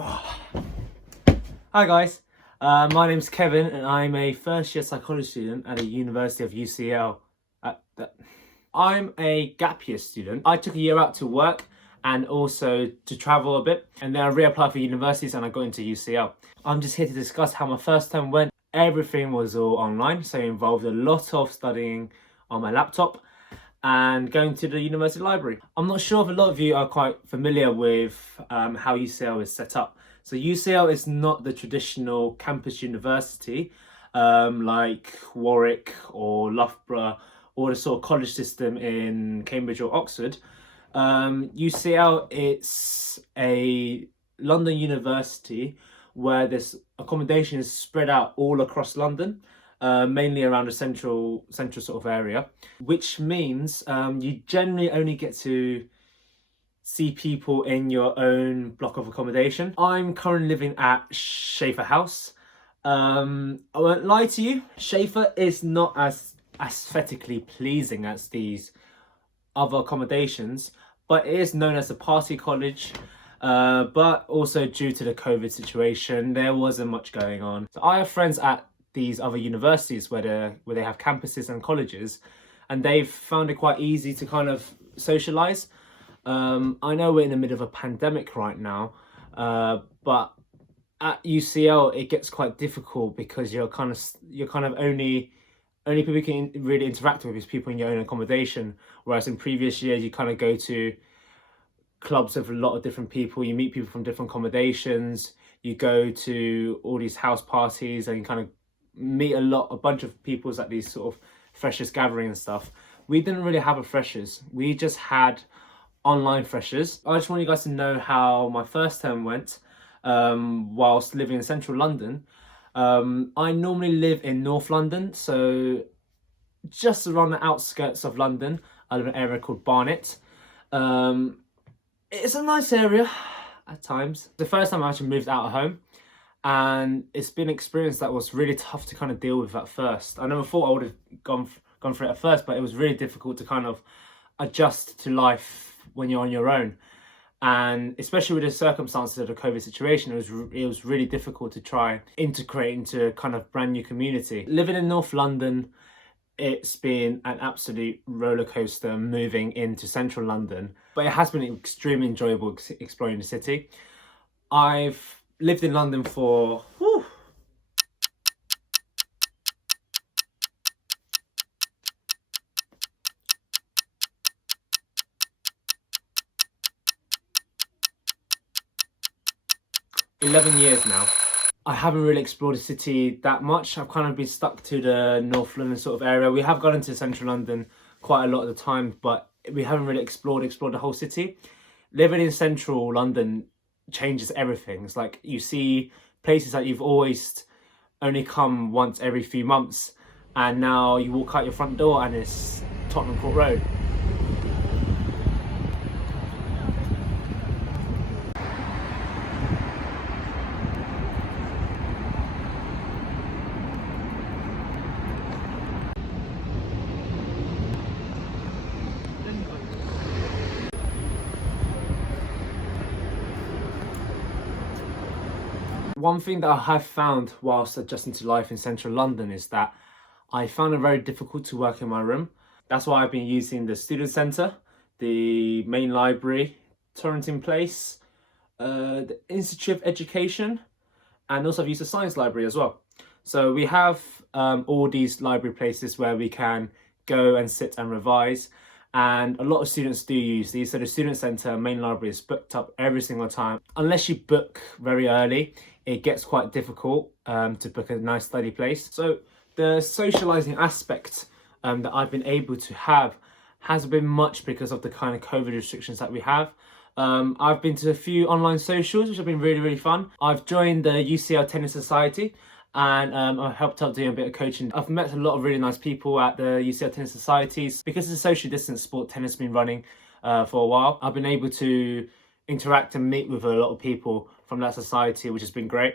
Hi guys, my name's Kevin and I'm a first year psychology student at the University of UCL. I'm a gap year student. I took a year out to work and also to travel a bit, and then I reapplied for universities and I got into UCL. I'm just here to discuss how my first term went. Everything was all online, so it involved a lot of studying on my laptop and going to the university library. I'm not sure if a lot of you are quite familiar with how UCL is set up. So UCL is not the traditional campus university like Warwick or Loughborough or the sort of college system in Cambridge or Oxford. UCL, it's a London university where this accommodation is spread out all across London. Mainly around the central sort of area, which means you generally only get to see people in your own block of accommodation. I'm currently living at Schaefer House. I won't lie to you, Schaefer is not as aesthetically pleasing as these other accommodations, but it is known as a party college. But also due to the COVID situation, there wasn't much going on. So I have friends at these other universities where they have campuses and colleges, and they've found it quite easy to kind of socialize. I know we're in the middle of a pandemic right now, but at UCL it gets quite difficult because you're kind of only people you can really interact with is people in your own accommodation, whereas in previous years you kind of go to clubs with a lot of different people, you meet people from different accommodations, you go to all these house parties and you kind of meet a bunch of people at these sort of freshers gathering and stuff. We didn't really have a freshers, we just had online freshers. I just want you guys to know how my first term went whilst living in central London. I normally live in North London, so just around the outskirts of London. I live in an area called Barnet. It's a nice area at times. The first time I actually moved out of home, and it's been an experience that was really tough to kind of deal with at first. I never thought I would have gone through it at first, but it was really difficult to kind of adjust to life when you're on your own, and especially with the circumstances of the COVID situation, it was really difficult to try integrate into a kind of brand new community. Living in North London, it's been an absolute roller coaster moving into central London, but it has been extremely enjoyable exploring the city. I've lived in London for 11 years now. I haven't really explored the city that much. I've kind of been stuck to the North London sort of area. We have gone into central London quite a lot of the time, but we haven't really explored the whole city. Living in central London changes everything. It's like you see places that you've always only come once every few months, and now you walk out your front door and it's Tottenham Court Road. One thing that I have found whilst adjusting to life in central London is that I found it very difficult to work in my room. That's why I've been using the student centre, the main library, Torrington Place, the Institute of Education, and also I've used the science library as well. So we have all these library places where we can go and sit and revise, and a lot of students do use these. So the student centre main library is booked up every single time. Unless you book very early, it gets quite difficult to book a nice study place. So the socialising aspect that I've been able to have hasn't been much because of the kind of COVID restrictions that we have. I've been to a few online socials, which have been really, really fun. I've joined the UCL Tennis Society, and I helped out doing a bit of coaching. I've met a lot of really nice people at the UCL Tennis Societies. Because it's a socially distanced sport, tennis has been running for a while. I've been able to interact and meet with a lot of people from that society, which has been great.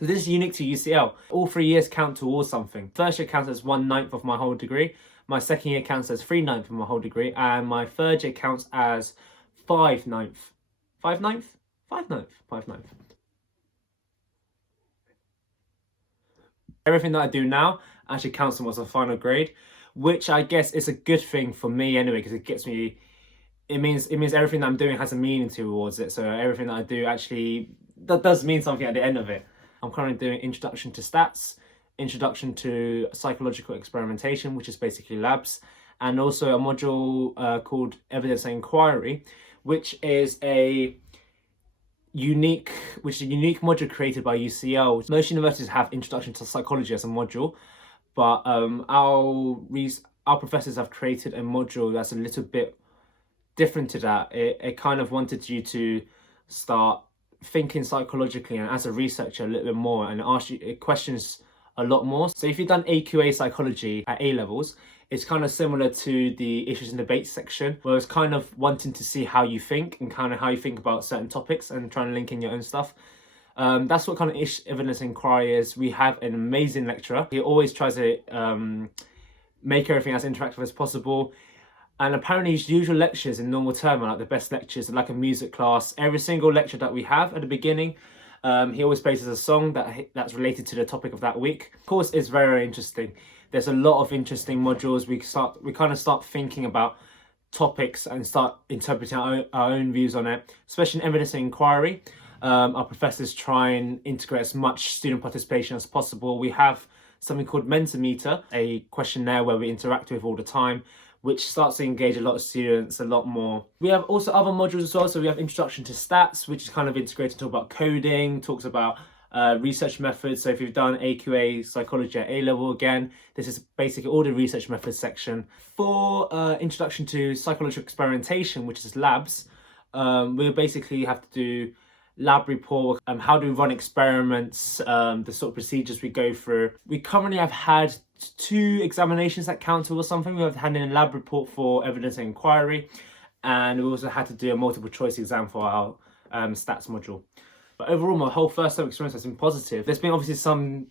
So this is unique to UCL. All 3 years count towards something. First year counts as 1/9 of my whole degree, My second year counts as 3/9 of my whole degree, and my third year counts as 5/9. 5/9? 5/9. 5/9. Everything that I do now actually counts towards a final grade, which I guess is a good thing for me anyway, because it means everything that I'm doing has a meaning towards it. So everything that I do actually that does mean something at the end of it. I'm currently doing Introduction to Stats, Introduction to Psychological Experimentation, which is basically labs, and also a module called Evidence and Inquiry, which is a unique module created by UCL. Most universities have Introduction to Psychology as a module, but our professors have created a module that's a little bit different to that. It kind of wanted you to start thinking psychologically and as a researcher a little bit more, and ask you questions a lot more. So if you've done AQA psychology at A levels, it's kind of similar to the issues and debates section, where it's kind of wanting to see how you think and kind of how you think about certain topics and trying to link in your own stuff. That's what kind of evidence inquiry is. We have an amazing lecturer. He always tries to make everything as interactive as possible. And apparently his usual lectures in normal term are like the best lectures, like a music class. Every single lecture that we have at the beginning, he always plays a song that's related to the topic of that week. Of course, it's very, very interesting. There's a lot of interesting modules. We kind of start thinking about topics and start interpreting our own views on it, especially in evidence and inquiry. Our professors try and integrate as much student participation as possible. We have something called Mentimeter, a questionnaire where we interact with all the time, which starts to engage a lot of students a lot more. We have also other modules as well. So we have Introduction to Stats, which is kind of integrated, talk about coding, talks about research methods. So if you've done AQA psychology at A level, again, this is basically all the research methods section. For Introduction to Psychological Experimentation, which is labs, we basically have to do lab report, how do we run experiments, the sort of procedures we go through. We currently have had 2 examinations that count or something. We have had in a lab report for evidence and inquiry, and we also had to do a multiple choice exam for our stats module. But overall, my whole first term experience has been positive. There's been obviously some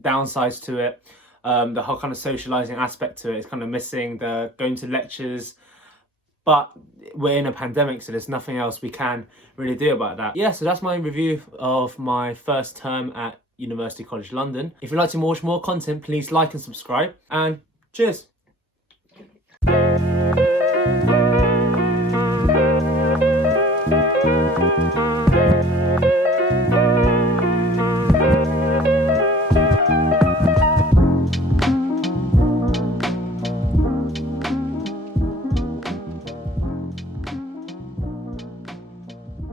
downsides to it. The whole kind of socializing aspect to it is kind of missing, the going to lectures. But we're in a pandemic, so there's nothing else we can really do about that. Yeah, so that's my review of my first term at University College London. If you'd like to watch more content, please like and subscribe, and cheers.